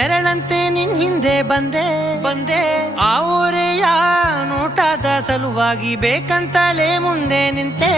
ನೆರಳಂತೆ ನಿನ್ ಹಿಂದೆ ಬಂದೆ ಆ ಊರೆಯ ನೋಟದ ಸಲುವಾಗಿ ಬೇಕಂತಲೇ ಮುಂದೆ ನಿಂತೆ